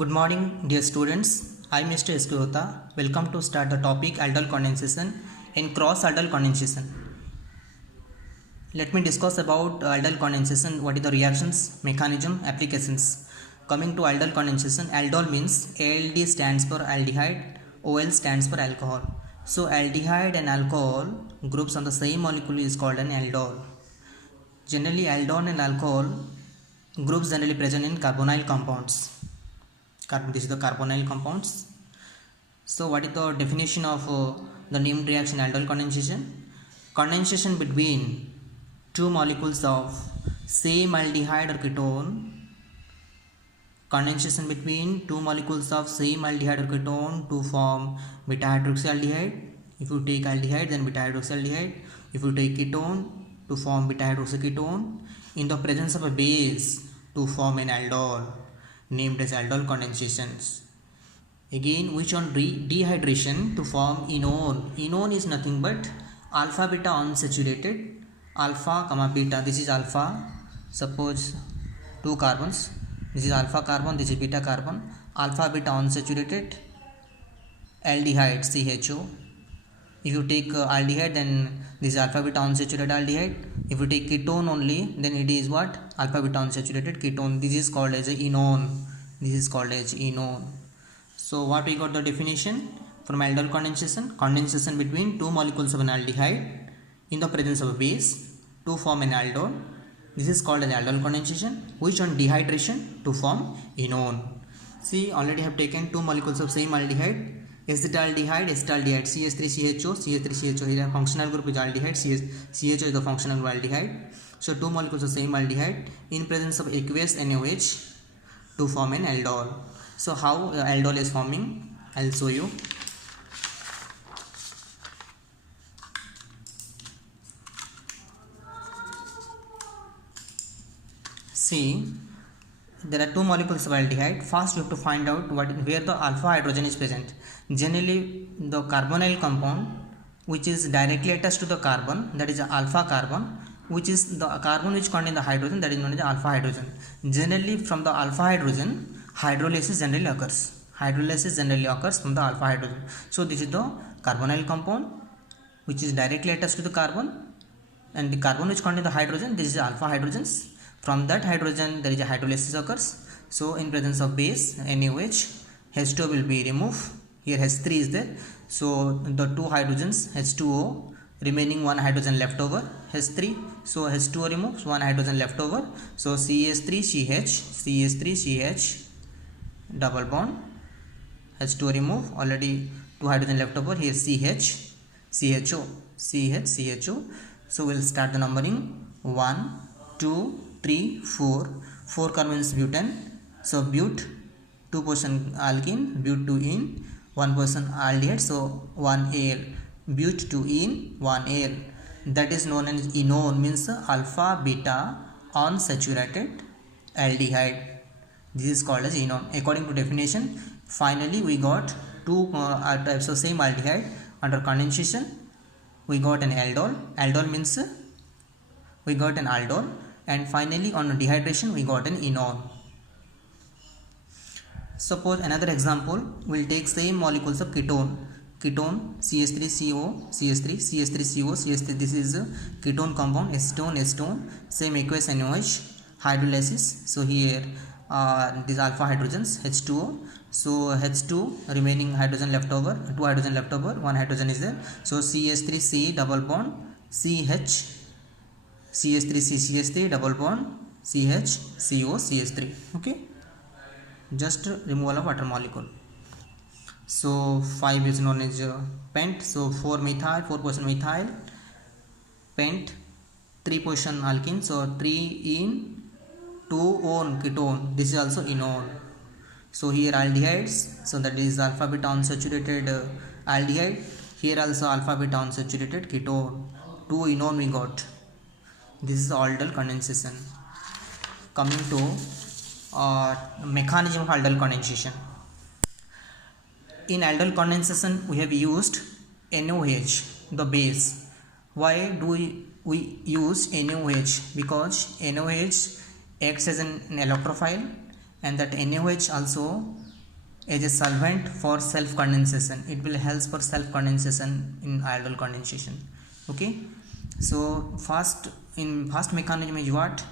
Good morning, dear students. I am Mr. Esquihota. Welcome to start the topic aldol condensation in cross aldol condensation. Let me discuss about aldol condensation. What is the reactions, mechanism, applications. Coming to aldol condensation, aldol means ALD stands for aldehyde, OL stands for alcohol. So aldehyde and alcohol groups on the same molecule is called an aldol. Generally, aldol and alcohol groups generally present in carbonyl compounds. This is the carbonyl compounds. So what is the definition of the named reaction aldol condensation? Condensation between two molecules of same aldehyde or ketone. Condensation between two molecules of same aldehyde or ketone to form beta hydroxyaldehyde. If you take aldehyde, then beta hydroxyaldehyde. If you take ketone, to form beta hydroxyketone in the presence of a base to form an aldol, named as aldol condensations. Again, which on dehydration to form enone. Enone is nothing but alpha beta unsaturated, alpha comma beta. This is alpha, suppose two carbons, this is alpha carbon, this is beta carbon, alpha beta unsaturated aldehyde CHO. If you take aldehyde, then this is alpha beta unsaturated aldehyde. If you take ketone only, then it is what? Alpha beta unsaturated ketone. This is called as a enone. This is called as enone. So what we got the definition from aldol condensation? Condensation between two molecules of an aldehyde in the presence of a base to form an aldol. This is called as aldol condensation, which on dehydration to form enone. See, already have taken two molecules of same aldehyde, acetaldehyde, acetaldehyde, CH3CHO, CH3CHO. Here functional group is aldehyde, CHO is the functional group aldehyde. So two molecules of same aldehyde in presence of aqueous NaOH to form an aldol. So how aldol is forming? I'll show you. See, there are two molecules of aldehyde. First, we have to find out where the alpha hydrogen is present. Generally, the carbonyl compound which is directly attached to the carbon, that is alpha carbon, which is the carbon which contains the hydrogen, that is known as alpha hydrogen. Generally, from the alpha hydrogen, hydrolysis generally occurs. Hydrolysis generally occurs from the alpha hydrogen. So this is the carbonyl compound which is directly attached to the carbon, and the carbon which contains the hydrogen, this is alpha hydrogens. From that hydrogen, there is a hydrolysis occurs. So in presence of base NaOH, H2O will be removed. Here H3 is there. So the two hydrogens H2O, remaining one hydrogen left over, H3. So H2O removes, one hydrogen left over. So CH3CH, double bond, H2O remove, already two hydrogen left over. Here CH, CHO, CH, CHO. So we'll start the numbering. 1, 2, 3, 4. 4 carbons butane. So but, 2% alkene, but 2 ene, 1% aldehyde. So 1 Al, but 2 ene, 1 Al. That is known as enone, means alpha beta unsaturated aldehyde. This is called as enone. According to definition, finally we got two types of same aldehyde. Under condensation, we got an aldol. Aldol means we got an aldol. And finally on dehydration, we got an enone. Suppose another example, we'll take same molecules of ketone. Ketone CH3CO, CH3, CH3CO, CH3. This is a ketone compound, acetone, same aqueous NaOH, hydrolysis. So here these alpha hydrogens, H2O. So H2, remaining hydrogen left over, two hydrogen left over, one hydrogen is there. So CH3C double bond, CH, CH3C, CH3 double bond, CH, CO, CH3. Okay, just removal of water molecule. So 5 is known as pent. So 4 methyl, 4% methyl, pent, 3% alkene. So 3 ene, 2 on ketone. This is also enone. So here aldehydes. So that is alpha beta unsaturated aldehyde. Here also alpha beta unsaturated ketone. 2 enone we got. This is aldol condensation. Coming to mechanism of aldol condensation. In aldol condensation, we have used NaOH, the base. Why do we use NaOH? Because NaOH acts as an electrophile, and that NaOH also as a solvent for self condensation. It will help for self condensation in aldol condensation. Okay, so first mechanism is what,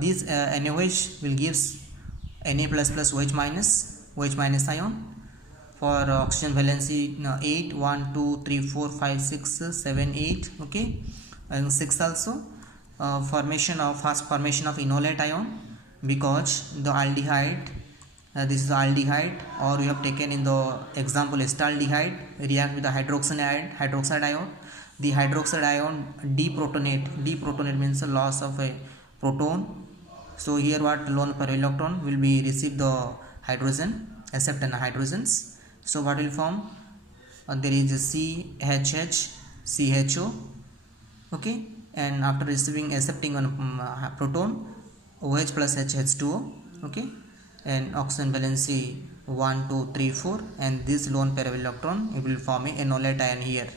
this NaOH will gives Na plus plus OH minus ion for oxygen valency 8, 1, 2, 3, 4, 5, 6, 7, 8. Okay, and 6 also. First formation of enolate ion, because the aldehyde, this is the aldehyde, or we have taken in the example acetaldehyde react with the hydroxide ion. The hydroxide ion deprotonate means the loss of a proton. So here what, lone pair electron will be receive the hydrogen, accept an hydrogens. So what will form, there is a CHO. Okay, and after accepting one proton, OH plus H2O. Okay, and oxygen valency 1, 2, 3, 4, and this lone pair of electron, it will form a enolate ion here.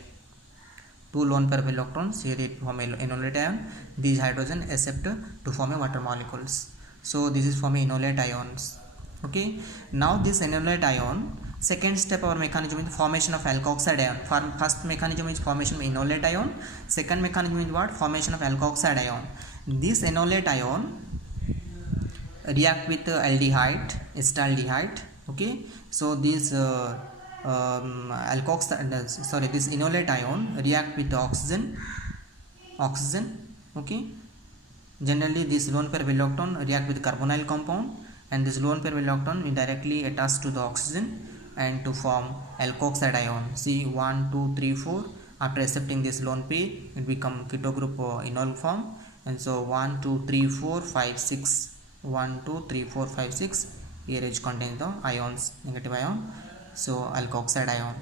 2 lone pair of electrons here, it form a enolate ion. These hydrogen accept to form a water molecules. So this is forming enolate ions. Okay, now this enolate ion, second step our mechanism is formation of alkoxide ion. First mechanism is formation of enolate ion. Second mechanism is what, formation of alkoxide ion. This enolate ion react with aldehyde, acetaldehyde. Okay, so this this enolate ion react with oxygen. Okay, generally this lone pair of electron react with carbonyl compound, and this lone pair of electron will directly attach to the oxygen and to form alkoxide ion. See, 1, 2, 3, 4. After accepting this lone pair, it become keto group enol form, and so 1, 2, 3, 4, 5, 6. 1, 2, 3, 4, 5, 6. Here it contains the ions, negative ion. So alkoxide ion.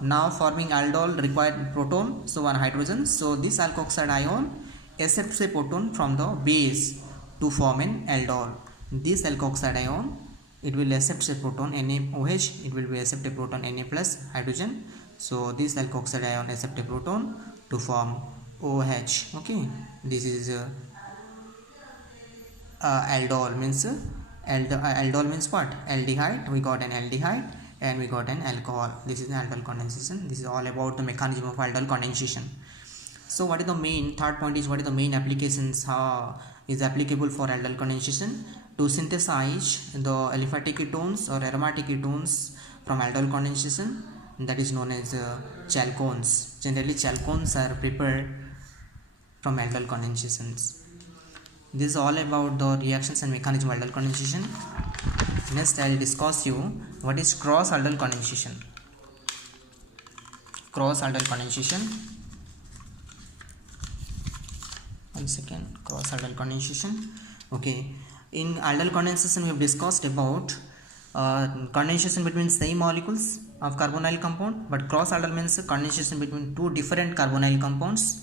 Now forming aldol required proton, so one hydrogen. So this alkoxide ion accepts a proton from the base to form an aldol. This alkoxide ion, it will accept a proton NaOH, it will be accept a proton Na plus hydrogen. So this alkoxide ion accept a proton to form OH. Okay, this is aldol means aldol means what, aldehyde. We got an aldehyde and we got an alcohol. This is aldol condensation. This is all about the mechanism of aldol condensation. So what is the main, third point is what is the main applications is applicable for aldol condensation? To synthesize the aliphatic ketones or aromatic ketones from aldol condensation, that is known as chalcones. Generally chalcones are prepared from aldol condensations. This is all about the reactions and mechanism of aldol condensation. Next I will discuss you what is cross aldol condensation. Cross aldol condensation. One second. Cross aldol condensation. Okay. In aldol condensation we have discussed about condensation between same molecules of carbonyl compound, but cross aldol means condensation between two different carbonyl compounds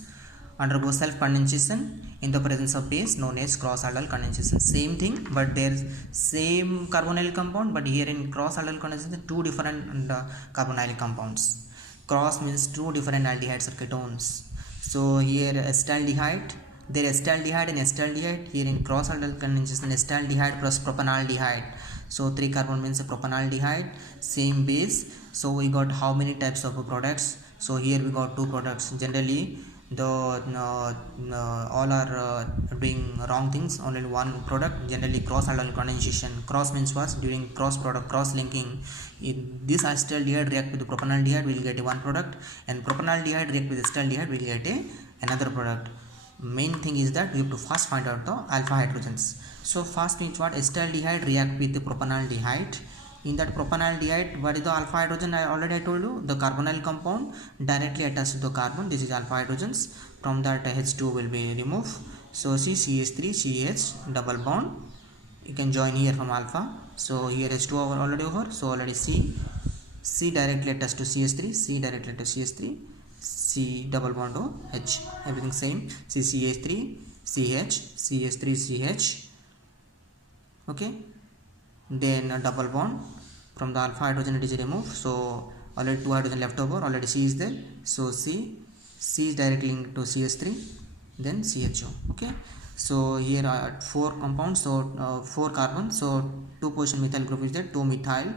undergo self condensation in the presence of base, known as cross aldol condensation. Same thing, but there is same carbonyl compound, but here in cross aldol condensation two different carbonyl compounds. Cross means two different aldehydes or ketones. So here acetaldehyde, there is acetaldehyde and acetaldehyde. Here in cross aldol condensation, acetaldehyde plus propanaldehyde. So 3 carbon means propanaldehyde, same base. So we got how many types of products? So here we got 2 products. Generally the all are doing wrong things. Only one product, generally cross aldol condensation. Cross means what? During cross product, cross linking, if this acetaldehyde react with the propanaldehyde, we will get one product, and propanaldehyde react with acetaldehyde, we will get another product. Main thing is that we have to first find out the alpha hydrogens. So first means what? Acetaldehyde react with the propanaldehyde. In that propanaldehyde, what is the alpha hydrogen? I already told you, the carbonyl compound directly attached to the carbon. This is alpha hydrogens. From that H2 will be removed. So CH3 CH double bond. You can join here from alpha. So here H2 already over. So already C directly attached to CH3, C directly attached to CH3, C double bond O H. Everything same. CH3 CH, CH3 CH. Okay. Then a double bond, from the alpha hydrogen it is removed, so already 2 hydrogen left over, already C is there, so C is directly linked to CH3, then CHO. Okay, so here are 4 compounds, so 4 carbons, so 2 position methyl group is there, 2 methyl,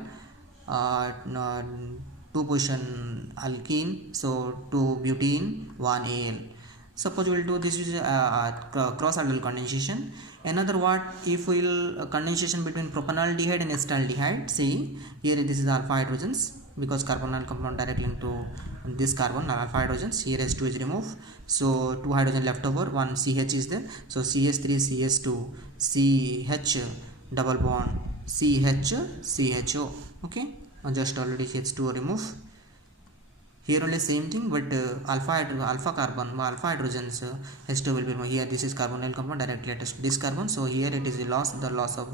2 position alkene, so 2 butene, 1 Al. Suppose we will do this is cross aldol condensation. Another what if we will condensation between propanaldehyde and acetaldehyde. See here this is alpha hydrogens because carbonyl compound directly into this carbon alpha hydrogens. Here S2 is removed, so 2 hydrogen left over, 1 CH is there, so CH3 CH2 CH double bond CH CHO. Okay, just already H2 remove. Here only same thing, but alpha carbon alpha hydrogens H2 will be removed. Here this is carbonyl compound directly attached to this carbon, so here it is the loss of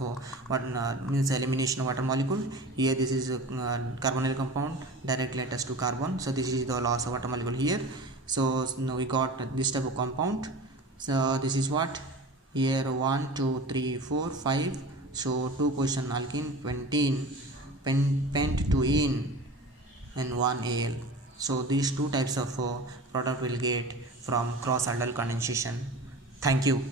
what means elimination of water molecule. Here this is carbonyl compound directly attached to carbon, so this is the loss of water molecule here. So now we got this type of compound. So this is what here 1 2 3 4 5, so 2 position alkene, pentene, pent 2 ene and 1 Al. So these two types of product will get from cross aldol condensation. Thank you.